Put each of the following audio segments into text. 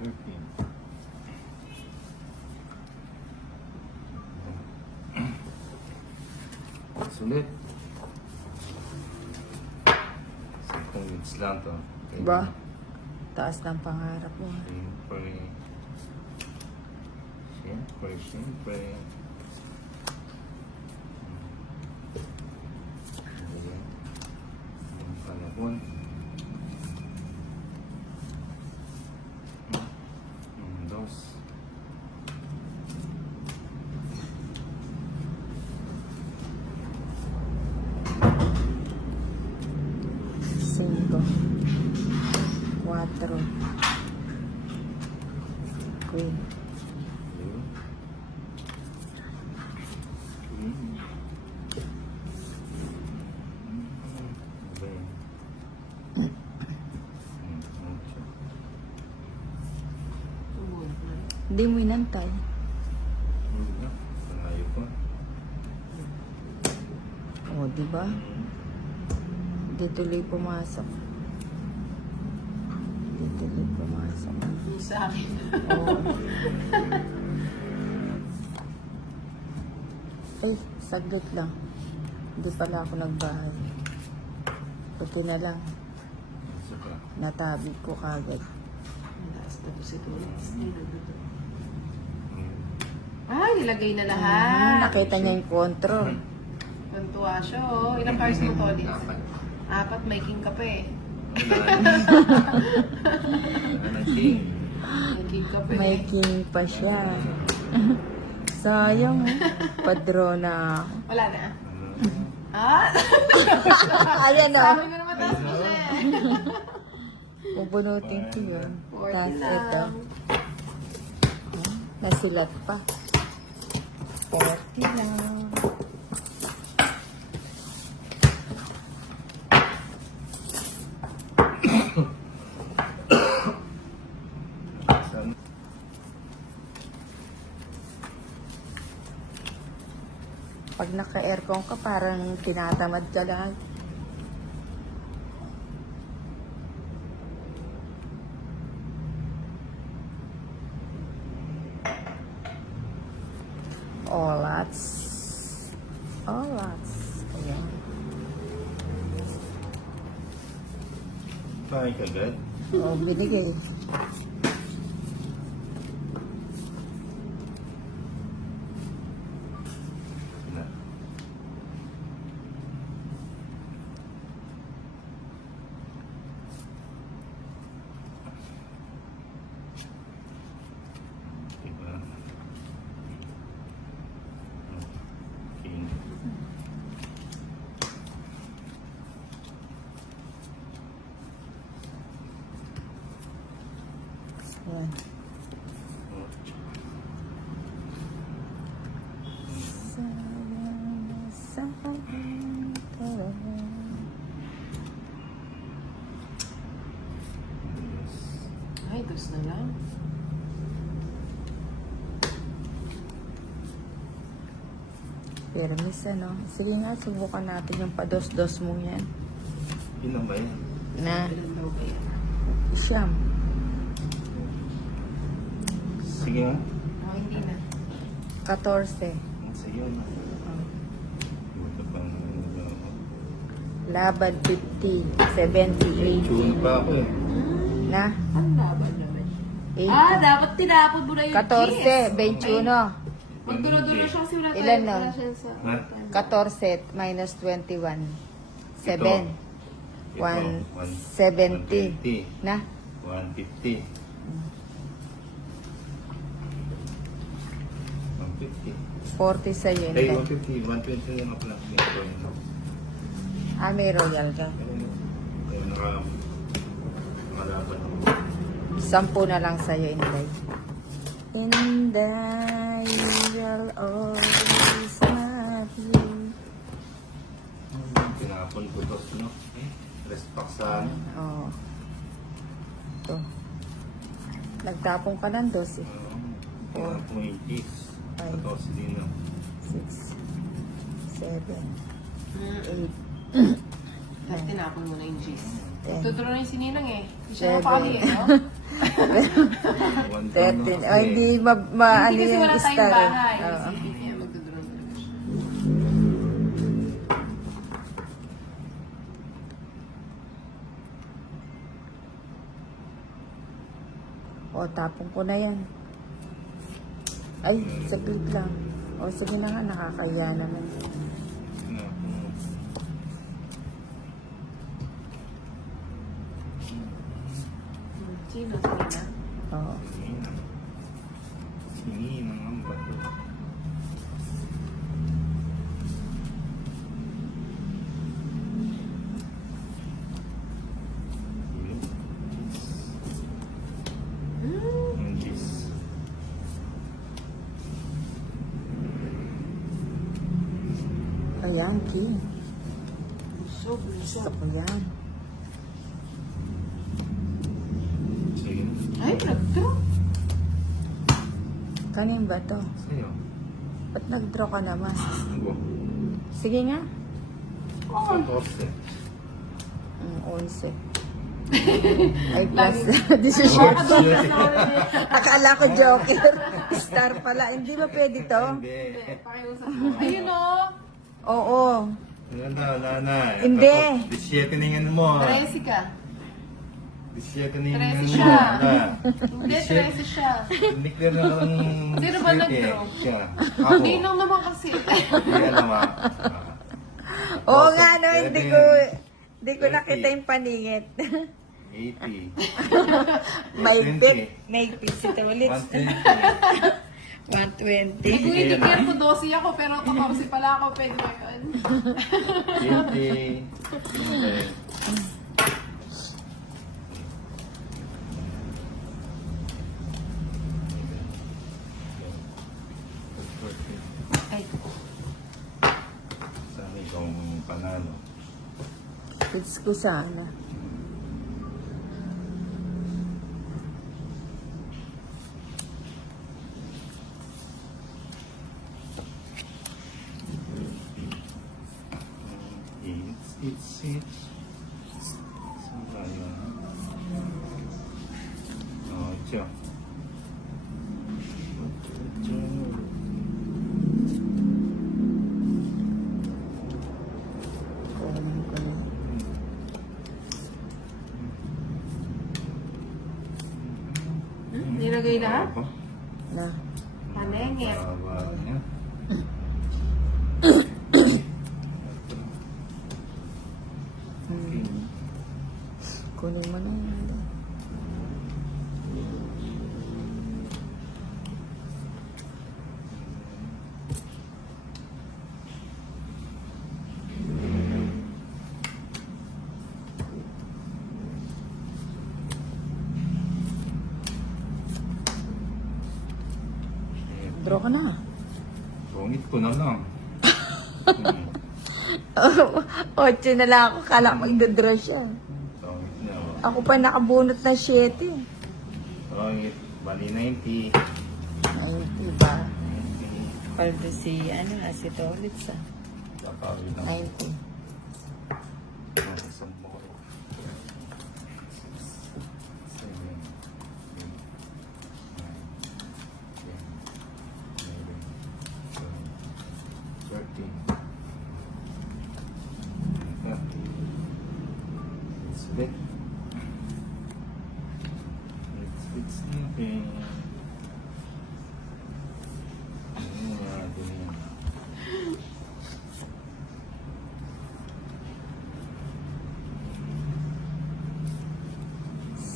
13. Sulit. 10 minutes lang to. Okay. Ba? Taas ng pangarap mo. Siyempre. Ayan. Ang panahon. Dos. Cinco. Cuatro. Queen. Hindi mo inantay. Malayo pa. O, di ba? Di tuloy pumasok. Di tuloy pumasok. Yung sa akin. Oo. Ay, saglit lang. Hindi pala ako nagbahay. Buti na lang. Isa pa. Natabi ko kagad. Last na po si Tulis. Ah, nilagay na lahat. Nakita niya yung control. Tuntua siya, oh. Ilang cards mo, Tulis? Apat, may king ka pa eh. King. May king ka pa May eh. king pa siya. Sayang. Padro na ako. Wala na. Ah? Ayan na. Sabi mo naman taas mo siya eh. Bubunutin ko yun. 40 Tapos ito. lang. Nasilat pa. 40 lang. Pag naka-aircon ka, parang tinatamad ka lang. Olats. Olats. Ayan. Pahay kagad. O, binigay. Na. Diba? King. Ayan. Ay, dos na lang. Permis, ano? Sige nga, subukan natin yung pados-dos mo yan. Ilan ba yan? Na, Ilan daw ba yan? siyam. Sige nga. Oh, hindi na. 14. Sige nga. Ito pang Laban 50. 70, tune pa ako eh. 80. Na? Ang laban naman. 80. Ah, dapat tinapon mo na yung 14, 21. Magdulo-dulo siya kasi wala Ilan tayo- nun? wala siya sa... Ha? 14 minus 21. 7. Ito, 170. 150. Na? 150. 150. 40 sa'yo. Ay, Hindi. 150. 120 lang ako lang. Ito yun. Ah, may royal ka. Ayun, nakalaban ako. 10 na lang sa'yo, Inday. And I will always love you. Tinapon ko tos, no? Respak sa ano. Oo. Ito. Nagtapong ka ng 12. Tinapon ko yung cheese. Five. Ito si Dino. 6, 7, 8, Tapos tinapon mo na yung cheese. Ten. Tuturo na yung sininang eh. Hindi siya Seven. napakali eh, no? One down 13. na Oh, kasi. hindi ano Hindi kasi yung wala tayong star. eh. bahay. Oo. Isipin niya, magdodrone talaga siya. O, tapong ko na yan. Ay, saglit lang. O, sige na nga, nakakaya naman. Naku. Sino? Sige na. Oo. Singi ng ang bato. And this. Ayan, Ki. Busog, Gusto ko yan. Sige. Ay, nag-draw. Kanin ba to? Sa'yo. Ba't nag-draw ka naman? Ako. Sige nga. 14. 11. Ay, plus 17. Akala ko joker. Star pala. Hindi ba pwede to? Hindi. Pakiusap mo. Ayun o. Oo. Wala na. Hindi. 17 na yung ano mo. 13 ka. 17 na yung 13 ano siya. mo. Wala. Hindi, 13 siya. Declare na lang. Sino ba nag-draw? Siya. Ako. Ninong naman kasi. Hindi alam ah. Oo nga, no, hindi ko nakita yung paningit. 80. May 20. bit. May pisit ulit. 120. 120. Kung i-declare ko 12 ako, pero 14 pala ako, pwede ba yun? 80. Ay, Sana ikaw ang panalo. Kids ko sana. It's. Saan ba yun? Oh, ito. Kunin ko na. nilagay lahat? Na. Panengit. Baba niya. Kunin mo na yan. Draw ka na. Pungit ko na lang. 8 na lang ako. Kala ko magdodraw siya. Pungit na. Ako pa nakabunot na 7. Pungit. Bali 90. Ay, diba? 90. Paldo si, si Tolitz ah. Tatawid lang. 90. Isang bukod. 7, 8, 9, 10, 11, 12, 13. It's big. It's sleeping. Ano natin yan?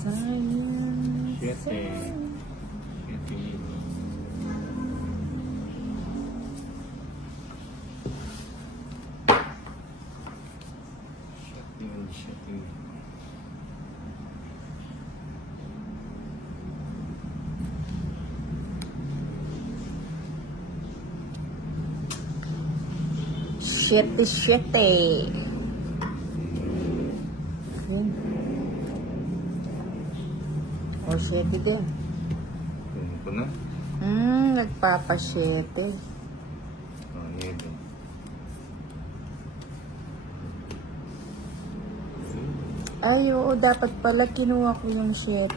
Sayang. Siete. Siete. Siete. Siete. Yun. O, 7 din. Kunin ko na. Nagpapa-7. Oh, yun. Ay, oo, dapat pala kinuha ko yung 7.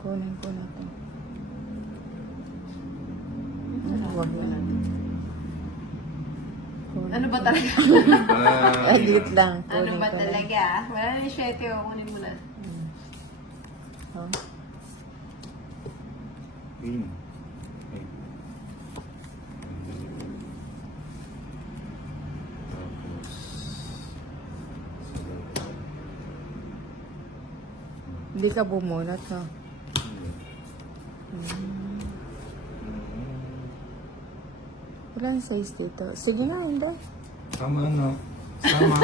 Kunin ko na to. Huwag na. Kunin Ano ba ko. talaga? Ay, lit lang. Ano Kunin ba ko na. talaga? Wala na yung 7, kunin mo na. Oh. Queen. Ay. Tapos, Hindi ka bumunot, no? Walang size dito. Sige nga, hindi. Sama na. Sama.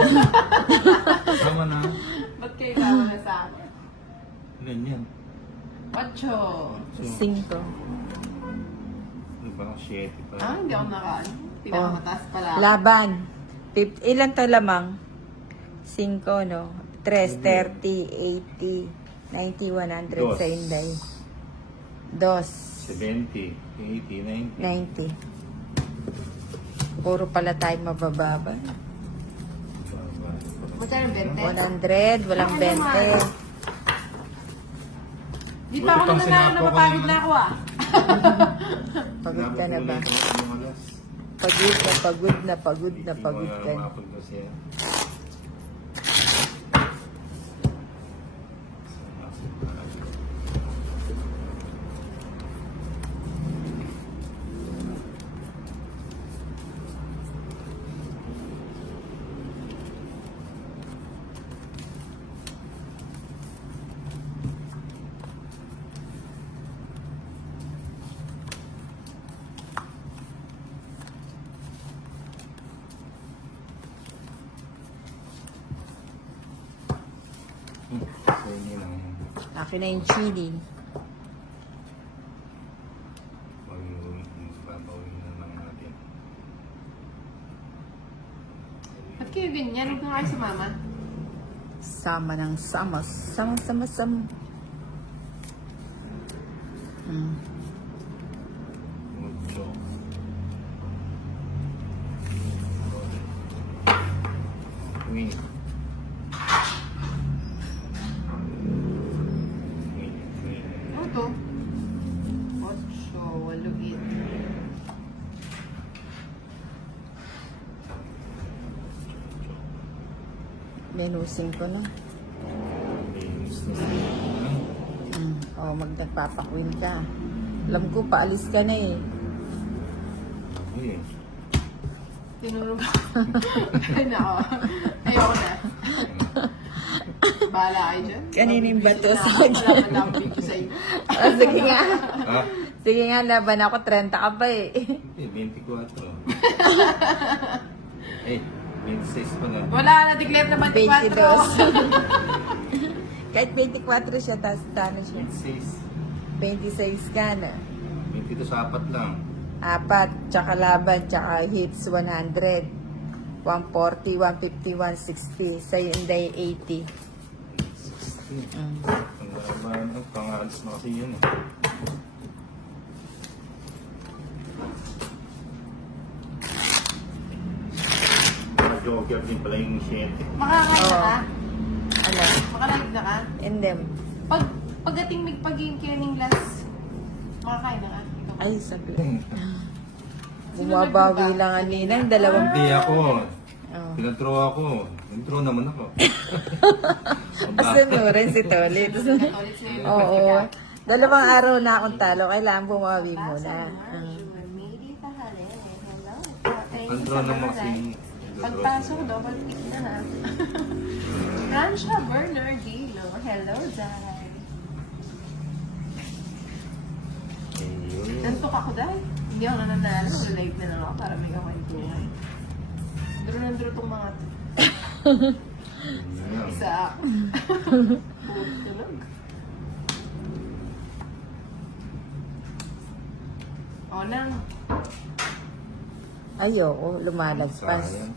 Sama na. Ba't kayo bawa na sa akin? Ilan yan? 8. So, 5. ano ba? 7 pa. Hindi ako nakaano. Pinakamataas pala. Laban. Ilan to lamang? 5, no? 3, 30, 80, 90, 100 Dos. sa Inday. 2, 70, 80, 90. 90. Puro pala tayo mabababa. Magkano 20? 100, walang 20. Di pa ako Buti pang nanalo na sinapo ko mapagod na na ako ah. Pagod ka na ba? Pagod Pagod na, pagod na, pagod na, pagod ka na. Akin na yung chili. Babawin na lang natin. Ba't kayo ganyan? Huwag na kayo sumama. Sama ng sama. Sama. Mucho. Queen. Ano to? 8, 8. Menusin ko na. Linis na siya. Oh, magnagpapakwin ka. Alam ko, paalis ka na eh. Eh, Tinulog ako. Ay, nako. Ayoko na. Bahala kayo dyan. Kanina yung bato sa akin. Wala man lang video sa iyo. Oh, sige nga. ha? Sige nga, laban ako. 30 ka pa eh. Eh, 24. Eh, 26 pa nga. Wala na, declare naman 24. 22. Kahit 24 siya, tapos tano siya. 26. 26 ka na. 22 sa 4 lang. 4, tsaka laban, tsaka hits 100. 140, 150, 160. Sa'yo, Inday, 80. 16. Ang laban, ang pang-alis na kasi yun eh. Joker din pala yung 7. Makakain na ka? Ano? Makalive na ka? And then, Pagdating may pag-game kayo ng last, makakain na ka? Ikaw. ay, sabi. Bumabawi lang kanina, yung dalawang... Hindi ako. Oh. Pinag-draw ako. Nag-draw naman ako. Kasi mo rin si Tolit. Ulit na yun. Oo. Dalawang araw na akong talo, kailangan bumawi muna. Ang draw naman kasi. Pagpasok, double pick na ha. Ransha Burner Gilo. Hello, Zay. Ayun. Nantok ako dahil. Hindi ako nananalo. Live na lang ako para may kakwentuhan. Draw na draw tong mga to. Ayun. Isa. Tulog. O nang. Ayoko, lumalagpas. Sayang.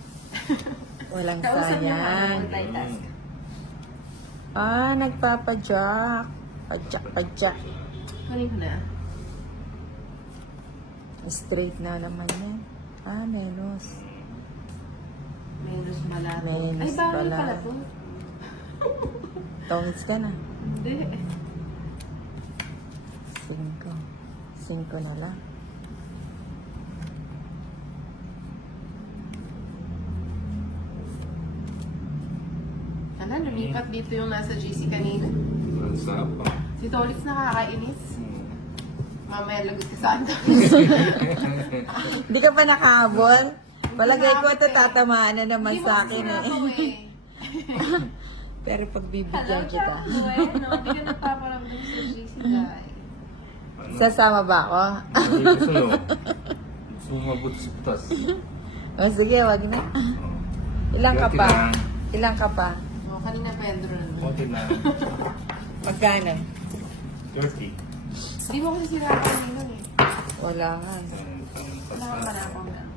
Walang Kausap niyo sayang. multitask. Nagpapadyak. Padyak. Kunin ko na. Straight na naman yan. Menos. Menos malabo. Menos Ay, bawal pala. pala to. Tongits ka na. Hindi. 5 na lang. Ano, lumipat dito yung nasa GC kanina. Sapa. Si Tolitz nakakainis. Mamaya lagot ka sa akin. Hindi ka pa nakahabol? Palagay ko ito tatamaan na naman sa akin eh. Pero Hello, pagbibigyan kita. Chapoy. No, hindi ka nagpaparamdam sa GC, guys. Sasama ba ako? Gusto mo? Gusto mo mabutas-butas. O sige, wag na. Ilang ka pa? Ilang ka pa? Oh, kanina Pedro na. Okay na. Magkano? 30. Di mo kasi sila kanina eh. Wala nga. Wala kang manapang na.